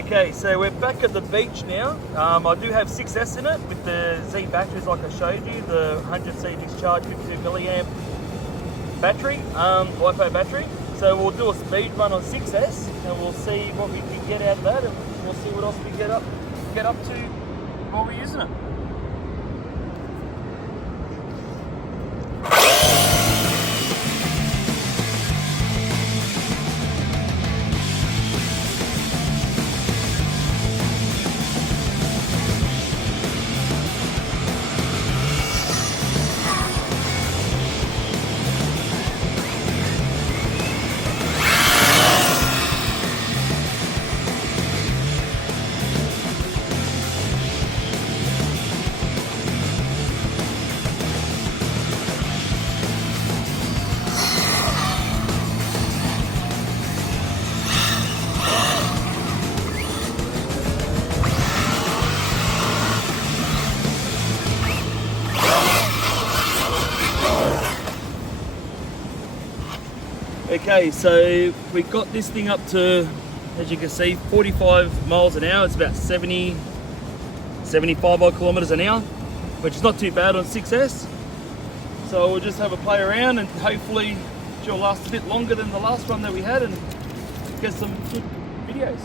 Okay, so we're back at the beach now. I do have 6S in it with the Z batteries like I showed you, the 100C discharge 52 milliamp battery, LiPo battery. So we'll do a speed run on 6S and we'll see what we can get out of that, and we'll see what else we get up to while we're using it. Okay, so we got this thing up to, as you can see, 45 miles an hour. It's about 70, 75 odd kilometers an hour, which is not too bad on 6S. So we'll just have a play around and hopefully she'll last a bit longer than the last one that we had and get some good videos.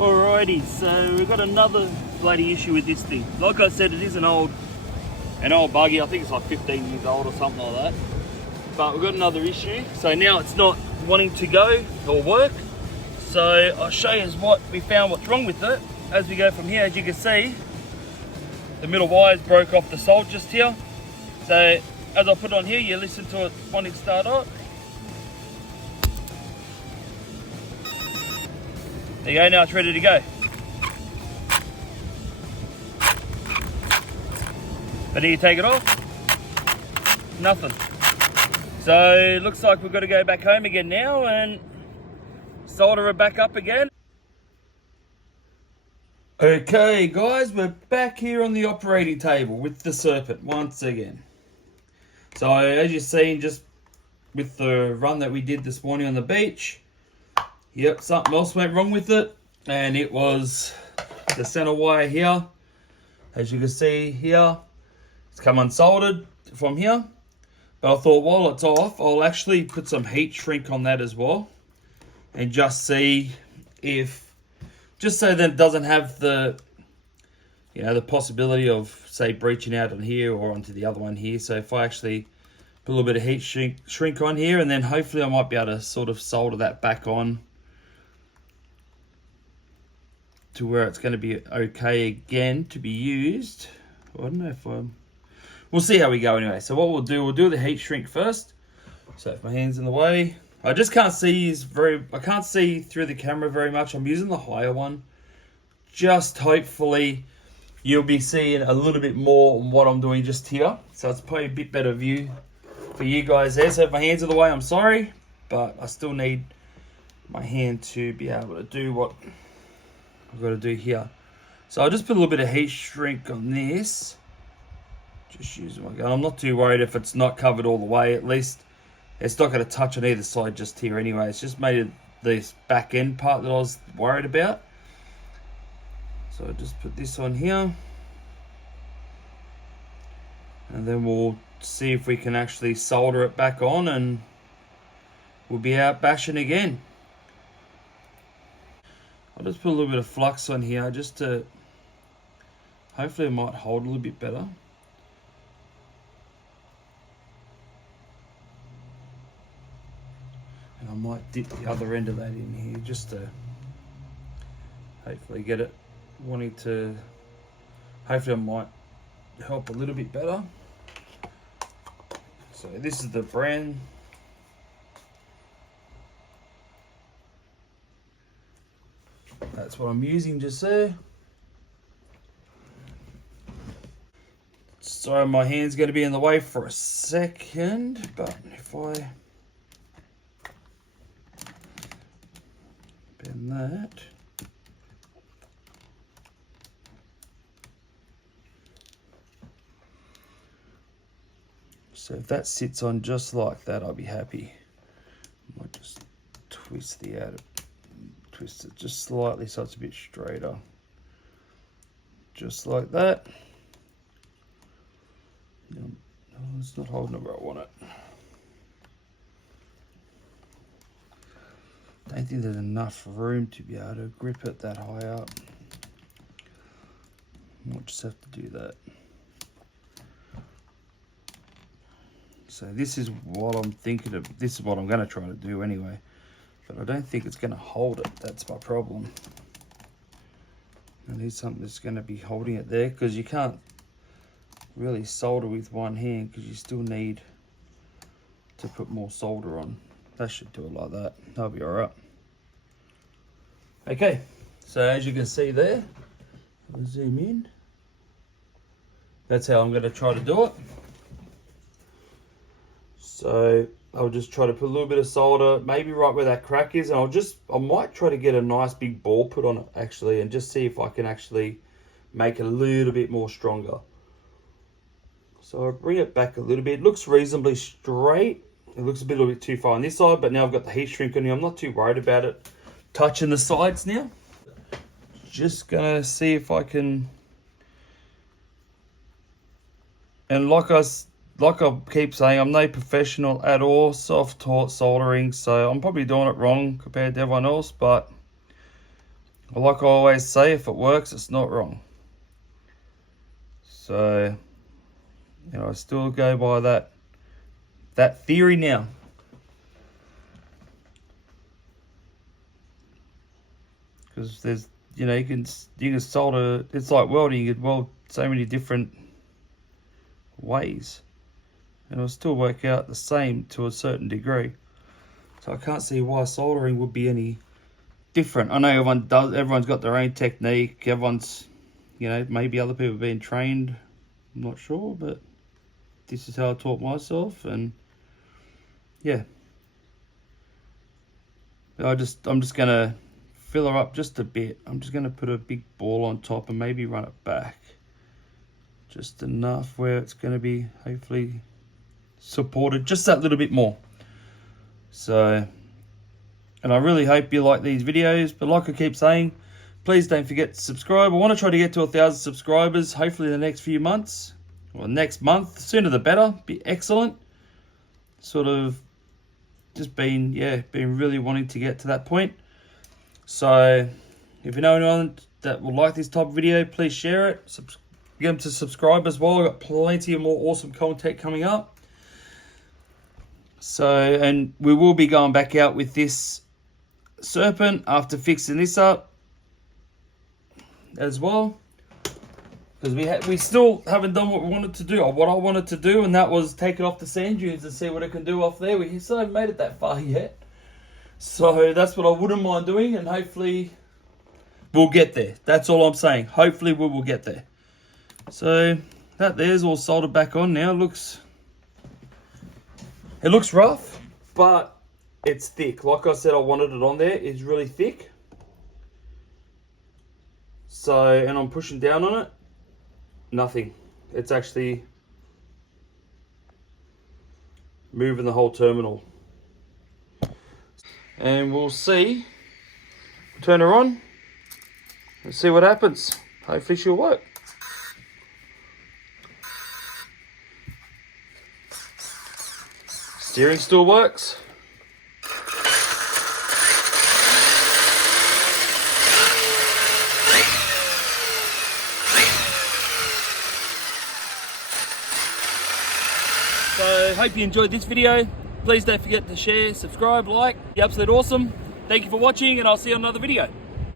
Alrighty, so we've got another bloody issue with this thing. Like I said, it is an old buggy. I think it's like 15 years old or something like that. But we've got another issue. So now it's not wanting to go or work. So I'll show you what we found, what's wrong with it. As we go from here, as you can see, the middle wires broke off the sole just here. So as I put it on here, you listen to it wanting to start up. There you go, now it's ready to go. But then you take it off, nothing. So it looks like we've got to go back home again now and solder it back up again. Okay guys, we're back here on the operating table with the Serpent once again. So as you've seen, just with the run that we did this morning on the beach, yep, something else went wrong with it, and it was the center wire here. As you can see here, it's come unsoldered from here. But I thought while it's off, I'll actually put some heat shrink on that as well. and just see if, just so that it doesn't have the, you know, the possibility of, say, breaching out on here or onto the other one here. So if I actually put a little bit of heat shrink on here, and then hopefully I might be able to sort of solder that back on to where it's going to be okay again to be used. I don't know if we'll see how we go anyway. So what we'll do the heat shrink first. So if my hand's in the way, I just can't see I can't see through the camera very much. I'm using the higher one. Just hopefully you'll be seeing a little bit more on what I'm doing just here. So it's probably a bit better view for you guys there. So if my hand's in the way, I'm sorry, but I still need my hand to be able to do what I've got to do here. So I'll just put a little bit of heat shrink on this. Just using my gun. I'm not too worried if it's not covered all the way. At least it's not going to touch on either side just here anyway. It's just made this back end part that I was worried about. So I'll just put this on here. And then we'll see if we can actually solder it back on, and we'll be out bashing again. I'll just put a little bit of flux on here just to, hopefully it might hold a little bit better. And I might dip the other end of that in here just to hopefully get it wanting to, hopefully it might help a little bit better. So this is the brand. That's what I'm using just there. Sorry, my hand's going to be in the way for a second, but if I bend that. So if that sits on just like that, I'll be happy. I might just twist the outer, twist it just slightly so it's a bit straighter. Just like that. No, it's not holding it where I want it. Don't think there's enough room to be able to grip it that high up. Might just have to do that. So this is what I'm thinking of. This is what I'm going to try to do anyway. But I don't think it's going to hold it. That's my problem. I need something that's going to be holding it there, because you can't really solder with one hand because you still need to put more solder on. That should do it like that. That'll be all right. Okay, so as you can see there, I'll zoom in. That's how I'm going to try to do it. So I'll just try to put a little bit of solder, maybe right where that crack is, and I might try to get a nice big ball put on it actually, and just see if I can actually make it a little bit more stronger. So I'll bring it back a little bit. It looks reasonably straight. It looks a little bit too far on this side, but now I've got the heat shrink on here. I'm not too worried about it touching the sides now. Just gonna see if I can, and like I keep saying, I'm no professional at all, self-taught soldering, so I'm probably doing it wrong compared to everyone else, but like I always say, if it works, it's not wrong. So, you know, I still go by that theory now. Because there's, you know, you can solder, it's like welding, you can weld so many different ways, and it'll still work out the same to a certain degree. So I can't see why soldering would be any different. I know everyone's got their own technique, everyone's, you know, maybe other people have been trained, I'm not sure, but this is how I taught myself, and yeah. I'm just gonna fill her up just a bit. I'm just gonna put a big ball on top and maybe run it back. Just enough where it's gonna be hopefully supported just that little bit more. So, and I really hope you like these videos, but like I keep saying, please don't forget to subscribe. I want to try to get to 1,000 subscribers, hopefully in the next few months, or next month. The sooner the better, be excellent. Sort of just been really wanting to get to that point. So if you know anyone that will like this type of video, please share it. Get them to subscribe as well. I've got plenty of more awesome content coming up. So, and we will be going back out with this serpent after fixing this up as well, because we still haven't done what we wanted to do, or what I wanted to do, and that was take it off the sand dunes and see what it can do off there. We still haven't made it that far yet, so that's what I wouldn't mind doing, and hopefully we'll get there. That's all I'm saying. Hopefully we will get there. So that there's all soldered back on now. It looks rough, but it's thick. Like I said, I wanted it on there. It's really thick. So, and I'm pushing down on it. Nothing. It's actually moving the whole terminal. And we'll see. Turn her on. Let's see what happens. Hopefully she'll work. Steering still works. So, hope you enjoyed this video. Please don't forget to share, subscribe, like. You're absolutely awesome. Thank you for watching, and I'll see you on another video.